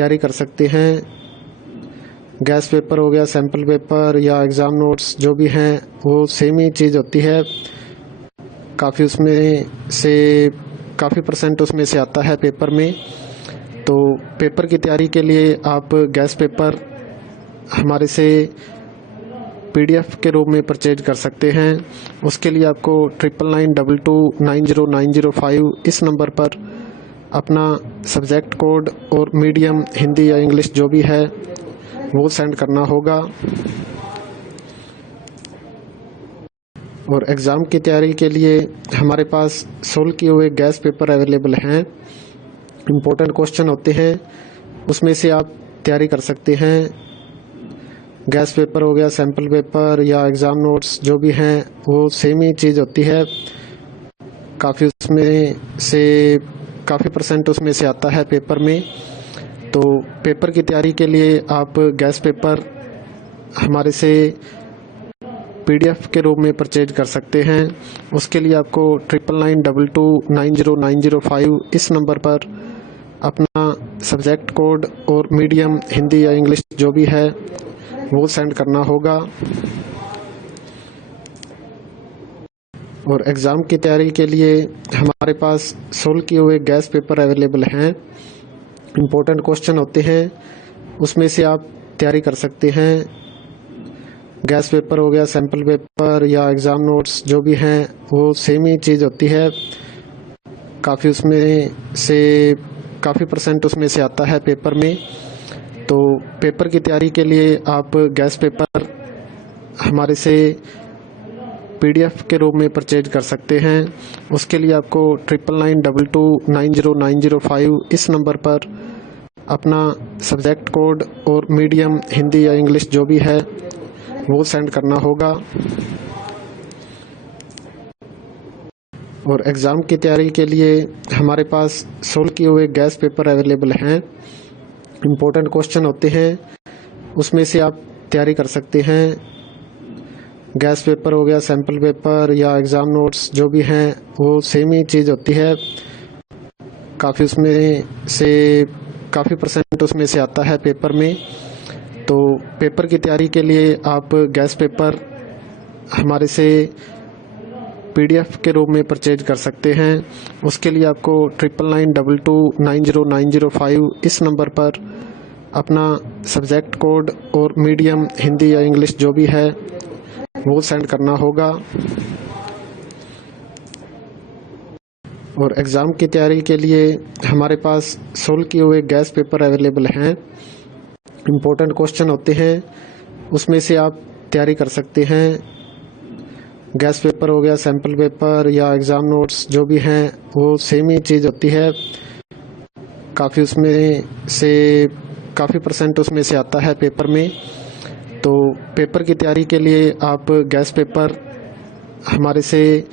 तैयारी कर सकते हैं। गैस पेपर हो गया, सैम्पल पेपर या एग्ज़ाम नोट्स जो भी हैं वो सेम ही चीज़ होती है। काफ़ी परसेंट उसमें से आता है पेपर में। तो पेपर की तैयारी के लिए आप गैस पेपर हमारे से PDF के रूप में परचेज कर सकते हैं। उसके लिए आपको 9992290905 इस नंबर पर अपना सब्जेक्ट कोड और मीडियम हिंदी या इंग्लिश जो भी है वो सेंड करना होगा। और एग्ज़ाम की तैयारी के लिए हमारे पास सोल्व किए हुए गैस पेपर अवेलेबल हैं। इम्पोर्टेंट क्वेश्चन होते हैं, उसमें से आप तैयारी कर सकते हैं। गैस पेपर हो गया, सैम्पल पेपर या एग्ज़ाम नोट्स जो भी हैं वो सेम ही चीज़ होती है। काफ़ी परसेंट उसमें से आता है पेपर में। तो पेपर की तैयारी के लिए आप गैस पेपर हमारे से PDF के रूप में परचेज कर सकते हैं। उसके लिए आपको 9992290905 इस नंबर पर अपना सब्जेक्ट कोड और मीडियम हिंदी या इंग्लिश जो भी है वो सेंड करना होगा। और एग्ज़ाम की तैयारी के लिए हमारे पास सोल्व किए हुए गैस पेपर अवेलेबल हैं। इम्पोर्टेंट क्वेश्चन होते हैं, उसमें से आप तैयारी कर सकते हैं। गैस पेपर हो गया, सैम्पल पेपर या एग्ज़ाम नोट्स जो भी हैं वो सेम ही चीज़ होती है। काफ़ी परसेंट उसमें से आता है पेपर में। तो पेपर की तैयारी के लिए आप गैस पेपर हमारे से PDF के रूप में परचेज कर सकते हैं। उसके लिए आपको 9992290905 इस नंबर पर अपना सब्जेक्ट कोड और मीडियम हिंदी या इंग्लिश जो भी है वो सेंड करना होगा। और एग्ज़ाम की तैयारी के लिए हमारे पास सोल्व किए हुए गैस पेपर अवेलेबल हैं। इम्पोर्टेंट क्वेश्चन होते हैं, उसमें से आप तैयारी कर सकते हैं। गैस पेपर हो गया, सैम्पल पेपर या एग्ज़ाम नोट्स जो भी हैं वो सेम ही चीज़ होती है। काफ़ी परसेंट उसमें से आता है पेपर में। तो पेपर की तैयारी के लिए आप गैस पेपर हमारे से PDF के रूप में परचेज कर सकते हैं। उसके लिए आपको 9992290905 इस नंबर पर अपना सब्जेक्ट कोड और मीडियम हिंदी या इंग्लिश जो भी है वो सेंड करना होगा। और एग्ज़ाम की तैयारी के लिए हमारे पास सोल्व किए हुए गैस पेपर अवेलेबल हैं। इम्पोर्टेंट क्वेश्चन होते हैं, उसमें से आप तैयारी कर सकते हैं। गैस पेपर हो गया, सैम्पल पेपर या एग्ज़ाम नोट्स जो भी हैं वो सेम ही चीज़ होती है। काफ़ी परसेंट उसमें से आता है पेपर में। तो पेपर की तैयारी के लिए आप गैस पेपर हमारे से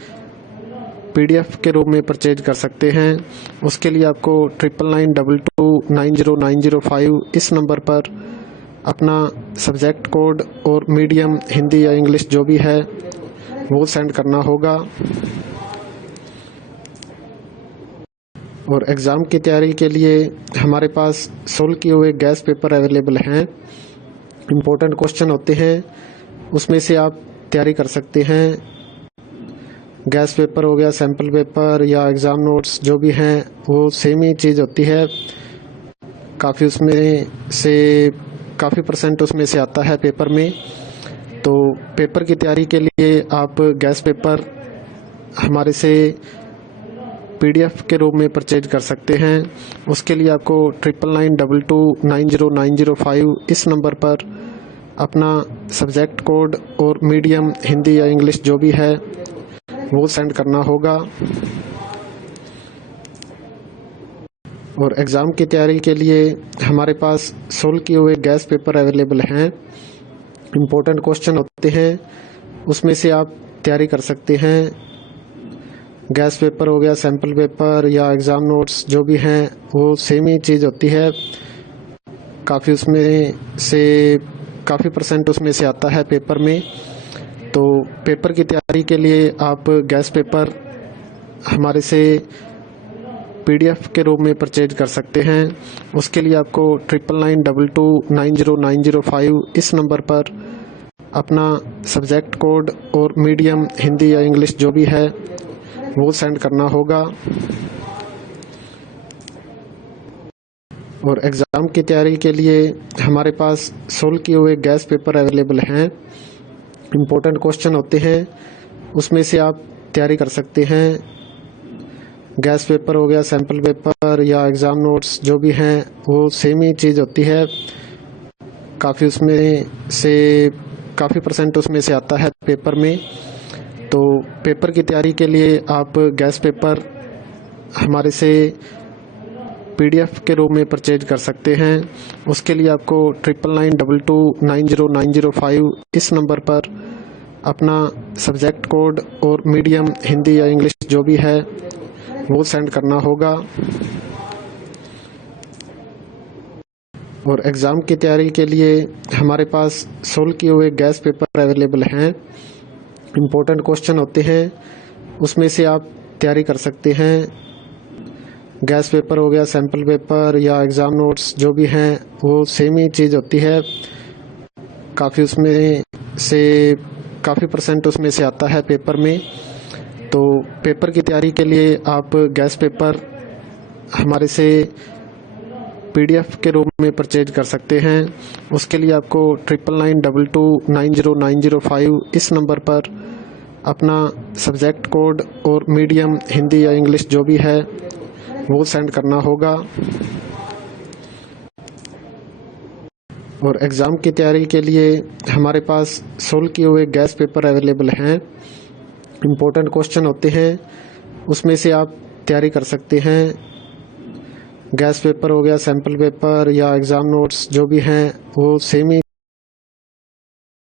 PDF के रूप में परचेज कर सकते हैं। उसके लिए आपको 9992290905 इस नंबर पर अपना सब्जेक्ट कोड और मीडियम हिंदी या इंग्लिश जो भी है वो सेंड करना होगा। और एग्ज़ाम की तैयारी के लिए हमारे पास सोल्व किए हुए गैस पेपर अवेलेबल हैं। इम्पोर्टेंट क्वेश्चन होते हैं, उसमें से आप तैयारी कर सकते हैं। गैस पेपर हो गया, सैम्पल पेपर या एग्ज़ाम नोट्स जो भी हैं वो सेम ही चीज़ होती है। काफ़ी परसेंट उसमें से आता है पेपर में। तो पेपर की तैयारी के लिए आप गैस पेपर हमारे से PDF के रूप में परचेज कर सकते हैं। उसके लिए आपको 9992290905 इस नंबर पर अपना सब्जेक्ट कोड और मीडियम हिंदी या इंग्लिश जो भी है वो सेंड करना होगा। और एग्ज़ाम की तैयारी के लिए हमारे पास सोल्व किए हुए गैस पेपर अवेलेबल हैं। इम्पोर्टेंट क्वेश्चन होते हैं, उसमें से आप तैयारी कर सकते हैं। गैस पेपर हो गया, सैम्पल पेपर या एग्ज़ाम नोट्स जो भी हैं वो सेम ही चीज़ होती है। काफ़ी परसेंट उसमें से आता है पेपर में। तो पेपर की तैयारी के लिए आप गैस पेपर हमारे से PDF के रूप में परचेज कर सकते हैं। उसके लिए आपको 9992290905 इस नंबर पर अपना सब्जेक्ट कोड और मीडियम हिंदी या इंग्लिश जो भी है वो सेंड करना होगा। और एग्ज़ाम की तैयारी के लिए हमारे पास सोल्व किए हुए गैस पेपर अवेलेबल हैं। इम्पोर्टेंट क्वेश्चन होते हैं, उसमें से आप तैयारी कर सकते हैं। गैस पेपर हो गया, सैम्पल पेपर या एग्ज़ाम नोट्स जो भी हैं वो सेम ही चीज़ होती है। काफ़ी परसेंट उसमें से आता है पेपर में। तो पेपर की तैयारी के लिए आप गैस पेपर हमारे से PDF के रूप में परचेज कर सकते हैं। उसके लिए आपको 9992290905 इस नंबर पर अपना सब्जेक्ट कोड और मीडियम हिंदी या इंग्लिश जो भी है वो सेंड करना होगा। और एग्ज़ाम की तैयारी के लिए हमारे पास सोल्व किए हुए गैस पेपर अवेलेबल हैं। इम्पोर्टेंट क्वेश्चन होते हैं, उसमें से आप तैयारी कर सकते हैं। गैस पेपर हो गया, सैम्पल पेपर या एग्ज़ाम नोट्स जो भी हैं वो सेम ही चीज़ होती है। काफ़ी परसेंट उसमें से आता है पेपर में। तो पेपर की तैयारी के लिए आप गैस पेपर हमारे से PDF के रूप में परचेज कर सकते हैं। उसके लिए आपको 9992290905 इस नंबर पर अपना सब्जेक्ट कोड और मीडियम हिंदी या इंग्लिश जो भी है वो सेंड करना होगा। और एग्ज़ाम की तैयारी के लिए हमारे पास सोल्व किए हुए गैस पेपर अवेलेबल हैं। इम्पोर्टेंट क्वेश्चन होते हैं, उसमें से आप तैयारी कर सकते हैं। गैस पेपर हो गया, सैम्पल पेपर या एग्ज़ाम नोट्स जो भी हैं वो सेम ही